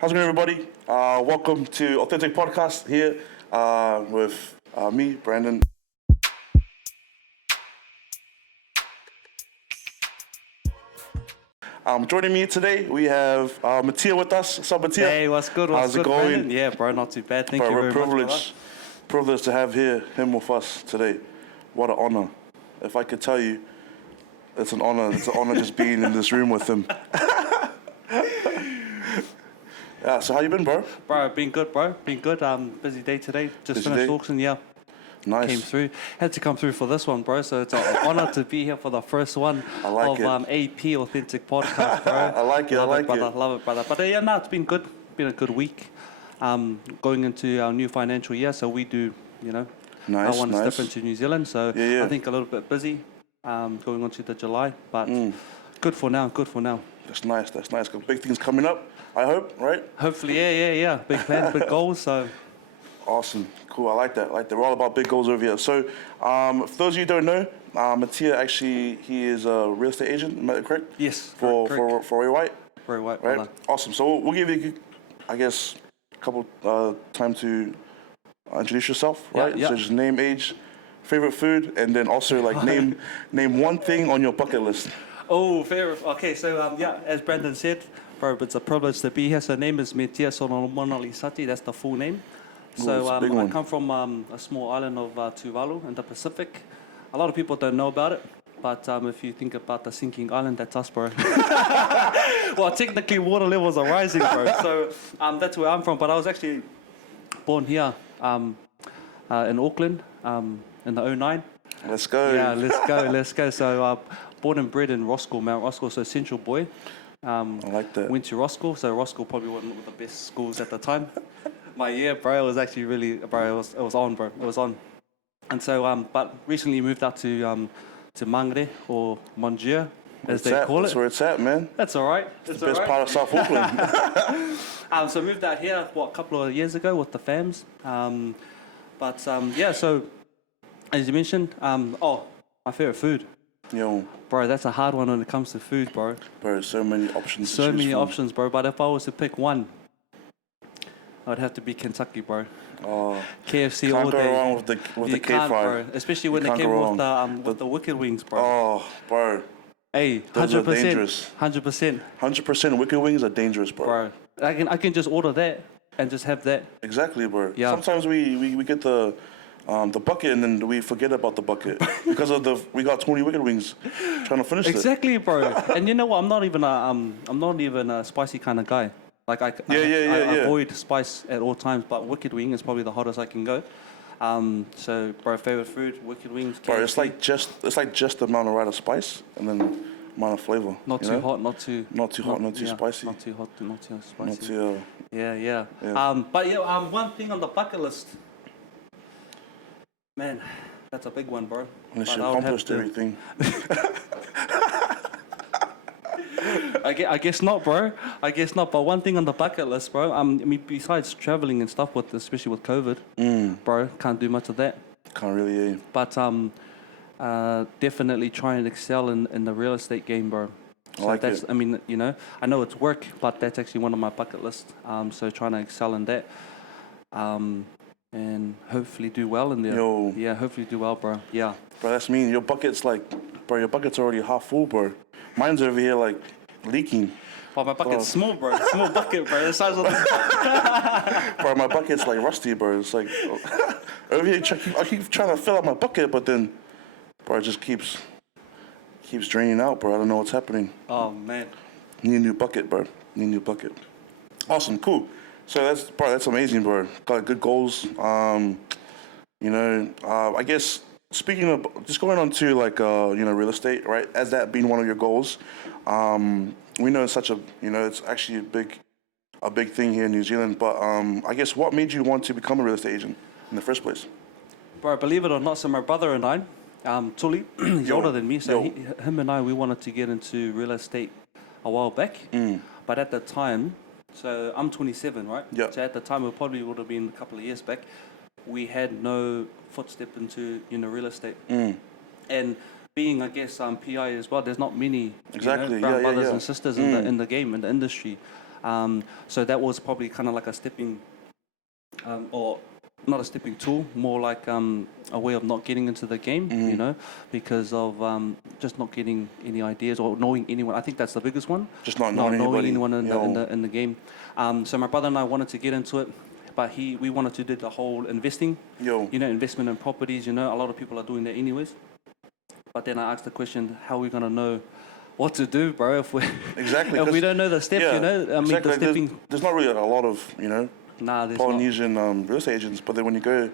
How's it going, everybody? Welcome to Authentic Podcast here with me, Brandon. Joining me today, we have Metia with us. What's up, Metia? Hey, what's good? How's it going? Brandon? Yeah, bro, not too bad. Thank Bro, you we're very much. privileged to have him with us today. What an honor! If I could tell you, it's an honor. It's an honor just being in this room with him. Yeah. So how you been, bro? Bro, been good, bro. Been good. Busy day today. Just Busy finished day? auction. Yeah, Nice. came through. Had to come through for this one, bro. So it's an honor to be here for the first one I like of it. AP Authentic Podcast, bro. I like it. I like brother. it. Love it, brother. But yeah, no, it's been good. Been a good week. Going into our new financial year, so we do, Nice, I want to nice. step into New Zealand. So Yeah. I think a little bit busy. Going on to the July, but good for now. Good for now. That's nice. That's nice. Got big things coming up. I hope, right? Hopefully, yeah. Big plans, big goals. So, Awesome. Cool. I like that. We're all about big goals over here. So, for those of you who don't know, Metia actually, he is a real estate agent. Am I correct? yes, For Roy White, very white, right? brother. Awesome. So we'll give you, I guess, a couple time to introduce yourself, right? Yeah. So just name, age, favorite food, and then also like name one thing on your bucket list. Oh, fair. Okay, so as Brandon said, bro, it's a privilege to be here. So, name is Metia Lisati. That's the full name. So, it's a big I one. come from a small island of Tuvalu in the Pacific. A lot of people don't know about it, but if you think about the sinking island, that's us, bro. Well, technically, water levels are rising, bro. So, that's where I'm from. But I was actually born here in Auckland in the 09. Let's go. Yeah, let's go. So, born and bred in Roskilde, Mount Roskilde, so Central boy. I like that. Went to Roskilde, so Roskilde probably wasn't one of the best schools at the time. My year, bro, it was actually really, bro, it was on, bro. It was on. And so, but recently moved out to Mangere, or Mongier, as they call That's it. where it's at, man. That's all right. It's the best part of South Auckland. So moved out here, a couple of years ago with the fams. So as you mentioned, my favorite food. Yo, Bro, that's a hard one when it comes to food, bro. bro, so many options. to So choose many from. options, bro. But if I was to pick one, I'd have to be Kentucky, bro. Oh, KFC can't all go day. wrong with the You can't, K-fry. bro. Especially when You they can't came go with the wicked wings, bro. Oh, bro, Hey, those are 100%. dangerous. 100%, 100% wicked wings are dangerous, bro. bro. I can just order that and just have that. Exactly, bro. Yeah. Sometimes we get the bucket and then we forget about the bucket because of we got 20 wicked wings trying to finish it. Exactly, bro. And you know what? I'm not even a spicy kind of guy. Like I avoid spice at all times. But wicked wing is probably the hottest I can go. So, bro, favorite food, wicked wings. Bro, KFC. it's like just the amount of right of spice and then amount of flavor. Not you too know? hot, not too hot, not too spicy. Not too hot, not too spicy. Not too. Yeah. One thing on the bucket list. Man, that's a big one, bro. Unless But you I would have accomplished to- everything. I guess not, bro. I guess not. But one thing on the bucket list, bro. I mean, besides traveling and stuff, especially with COVID, bro, can't do much of that. Can't really. But definitely try and excel in the real estate game, bro. I like that's, it. I mean, I know it's work, but that's actually one of my bucket lists. So trying to excel in that, and hopefully do well in there. Yo. Yeah, hopefully do well, bro. Yeah. Bro, that's mean. Your bucket's already half full, bro. Mine's over here like leaking. Well, my bucket's small, bro. Small bucket, bro. The size of the... Bro, my bucket's like rusty, bro. It's like over here. I keep trying to fill up my bucket, but then, bro, it just keeps draining out, bro. I don't know what's happening. Oh man. Need a new bucket, bro. Need a new bucket. Awesome, cool. So that's amazing, bro. Got good goals. I guess speaking of just going on to real estate, right? As that being one of your goals, we know it's it's actually a big thing here in New Zealand. But I guess what made you want to become a real estate agent in the first place? Bro, believe it or not, so my brother and I, Tuli, he's older than me, so him and I, we wanted to get into real estate a while back. But at the time, so I'm 27, right? Yeah. So at the time, it probably would have been a couple of years back, we had no footstep into real estate. And being, I guess, PI as well, there's not many Exactly, brown brothers yeah. and sisters in the game, in the industry. So that was probably kind of like a stepping, or not a stepping tool, more like a way of not getting into the game, you know, because of just not getting any ideas or knowing anyone. I think that's the biggest one. Just not knowing anybody. Anyone in the game. So my brother and I wanted to get into it, but we wanted to do the whole investing, you know, investment in properties. You know, a lot of people are doing that anyways. But then I asked the question, how are we gonna know what to do, bro? If we if we don't know the steps, you know, I mean, exactly. the stepping. There's not really a lot of, you know, There's Polynesian real estate agents, but then when you go,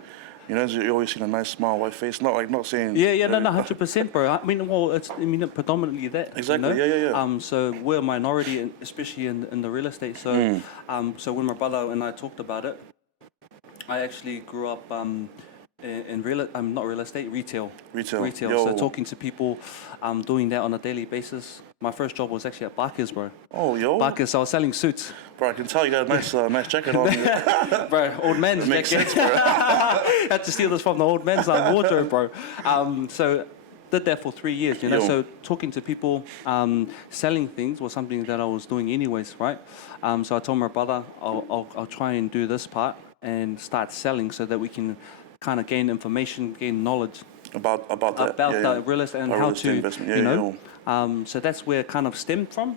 you know, you always see a nice smile, white face. Not saying. Yeah, no, 100%, bro. I mean, well, predominantly that. Exactly. You know? Yeah. So we're a minority, especially in the real estate. So, so when my brother and I talked about it, I actually grew up in not real estate, retail. Retail. So talking to people, doing that on a daily basis. My first job was actually at Barker's, bro. Oh, yo. Barker's, I was selling suits. Bro, I can tell you got a nice jacket on. Bro, old man's Makes jacket. sense, bro. Had to steal this from the old man's wardrobe, bro. So did that for 3 years, you know. Yo. So talking to people, selling things was something that I was doing anyways, right? So I told my brother, I'll try and do this part and start selling so that we can kind of gain information, gain knowledge about that. the real estate and how to, investment. you know. So that's where it kind of stemmed from.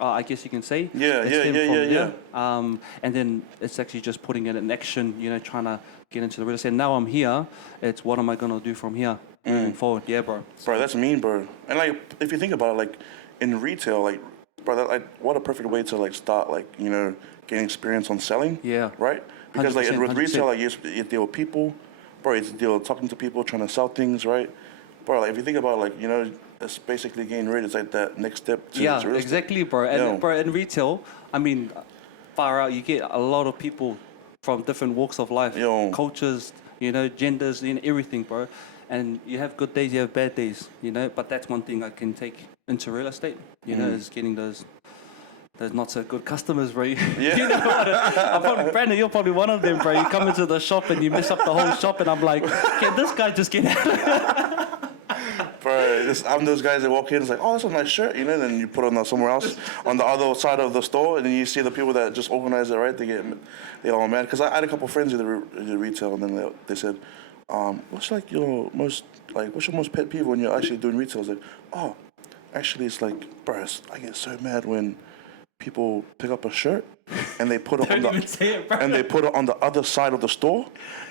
I guess you can say. Yeah. And then it's actually just putting it in action, you know, trying to get into the real estate. Now I'm here. It's what am I going to do from here moving forward? Yeah, bro. Bro, that's mean, bro. And like, if you think about it, like in retail, like, bro, what a perfect way to like start, like, you know, getting experience on selling. Yeah. Right? Because like with 100%. retail, like you deal with people, bro. You deal with talking to people, trying to sell things, right? Bro, like if you think about it, like, you know, it's basically getting ready. It's like that next step to real estate. Exactly, bro. And bro, in retail, I mean, far out, you get a lot of people from different walks of life, cultures, you know, genders, you know, everything, bro. And you have good days, you have bad days, you know. But that's one thing I can take into real estate, you know, is getting those not so good customers, bro. Yeah. You know what? Brandon, you're probably one of them, bro. You come into the shop and you mess up the whole shop, and I'm like, can this guy just get out? Bro, I'm those guys that walk in, it's like, oh, that's a nice shirt, you know, then you put it on somewhere else, on the other side of the store, and then you see the people that just organize it, right? They all mad. Because I had a couple of friends in the retail, and then they said, what's your most pet peeve when you're actually doing retail? I was like, oh, actually, it's like, bro, I get so mad when people pick up a shirt and they put it on the other side of the store,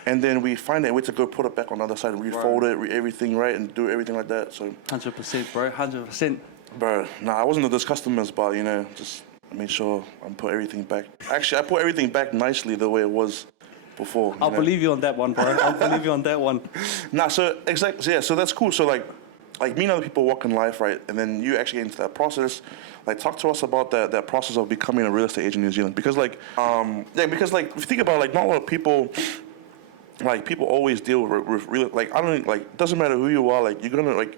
and then we find a way to go put it back on the other side and refold it, everything right, and do everything like that. So 100%, bro, 100%. Bro, I wasn't with those customers, but you know, just made sure I put everything back. Actually, I put everything back nicely the way it was before. I'll believe you on that one, bro. I'll believe you on that one. So exactly, yeah. So that's cool. So like me and other people walk in life, right? And then you actually get into that process. Like, talk to us about that process of becoming a real estate agent in New Zealand. Because because if you think about it, like, not a lot of people, like, people always deal with real, like, I don't, like, doesn't matter who you are, like, you're gonna, like,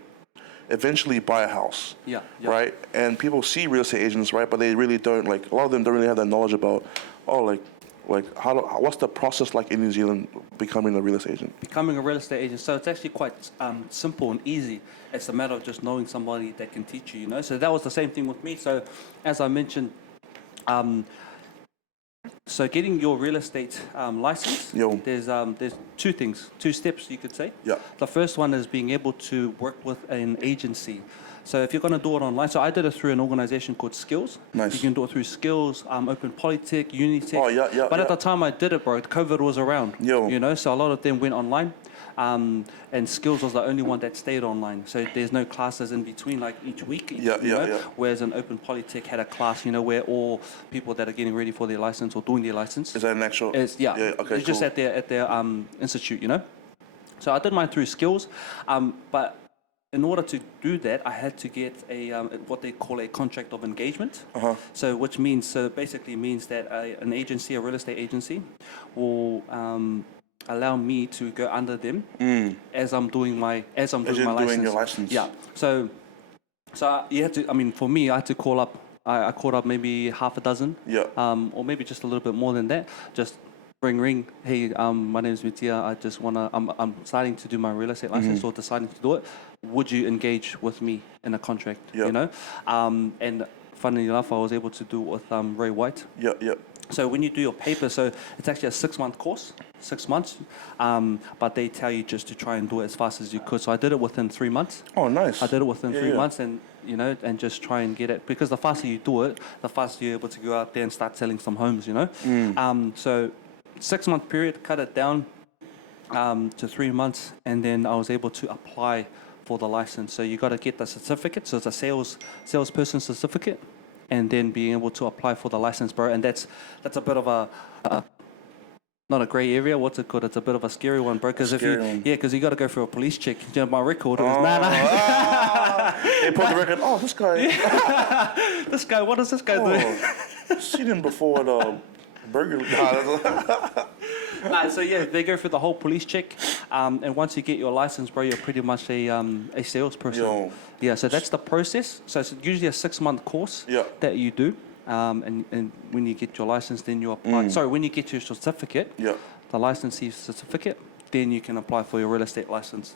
eventually buy a house. Yeah. Right? And people see real estate agents, right? But they really don't, like, a lot of them don't really have that knowledge about, what's the process like in New Zealand becoming a real estate agent? Becoming a real estate agent, so it's actually quite simple and easy. It's a matter of just knowing somebody that can teach you, you know. So that was the same thing with me. So as I mentioned, so getting your real estate license, there's two steps you could say. Yeah. The first one is being able to work with an agency. So if you're going to do it online, so I did it through an organization called Skills. Nice. You can do it through Skills, Open Polytech, Unitech. Oh, yeah. But at the time I did it, bro, COVID was around. You know, so a lot of them went online. And Skills was the only one that stayed online. So there's no classes in between, like each week. You know? Whereas an Open Polytech had a class, you know, where all people that are getting ready for their license or doing their license. Is that an actual? Okay, it's cool. just at their institute, you know. So I did mine through Skills, but in order to do that, I had to get a what they call a contract of engagement. So basically means that an agency, a real estate agency, will allow me to go under them as I'm doing my license. Your license. Yeah. So you had to. I mean, for me, I had to call up. I called up maybe half a dozen. Yeah. Or maybe just a little bit more than that. Just ring. Hey, my name is Metia. I just wanna. I'm starting to do my real estate license or deciding to do it. Would you engage with me in a contract? Yep. You know, and Funnily enough, I was able to do it with Ray White. Yeah, yeah. So when you do your paper, so it's actually a 6-month course, 6 months, but they tell you just to try and do it as fast as you could. So I did it within 3 months. Oh, nice. I did it within Yeah, 3 yeah. months, and and just try and get it, because the faster you do it, the faster you're able to go out there and start selling some homes. So 6-month period, cut it down to 3 months, and then I was able to apply for the license. So you got to get the certificate. So it's a salesperson certificate, and then being able to apply for the license, bro. And that's a bit of a not a grey area. What's it called? It's a bit of a scary one, bro. Because because you got to go through a police check. My record was They put the record. Oh, this guy. this guy. What is this guy doing? Seen him before at a burger. So they go through the whole police check, and once you get your license, bro, you're pretty much a salesperson. Yo. Yeah, so that's the process. So it's usually a 6-month course that you do, and when you get your license, then you apply. Sorry, when you get your certificate, the licensee certificate, then you can apply for your real estate license.